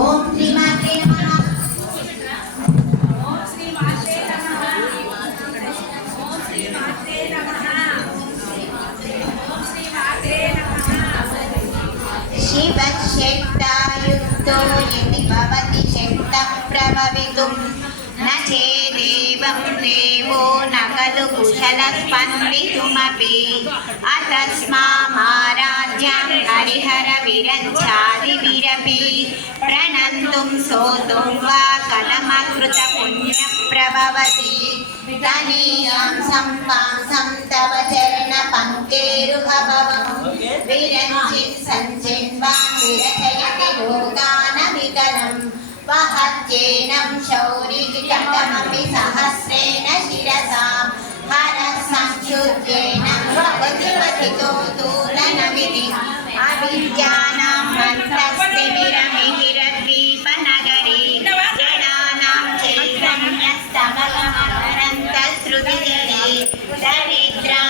ఓం శ్రీ మాత్రే నమః. ఓం శ్రీ మాత్రే నమః. ఓం శ్రీ మాత్రే నమః. ఓం శ్రీ మాత్రే నమః. శివశక్తాయుక్తో యది భవతి శక్తం ప్రభవితుం న చేదేవం దేవో న ఖలు కుశలస్పందితుమపి అతస్మామారాధ్యం హరిహర విరచ్ఛాదిభిరపి ప్రణంతుం సోతుం వా కలమకృత పుణ్యప్రభవతి తనీయం సంపాంసం తవ చరణ పంక్తేరుహభవం విరచిన్ సంచిన్వాం విరచయతి లోకానవికలం వహత్యేనం శౌరికటమపి సహస్రేణ శిరసాం హరః సంక్షుద్యేన భవతి పతితో దూలనమితి అవిద్యానాం మంత్రస్తిమిరమిహిరద్వీపనగరీ జడానాం చైతన్యస్తమగమకరంతశ్రుతిజరీ దరిద్రా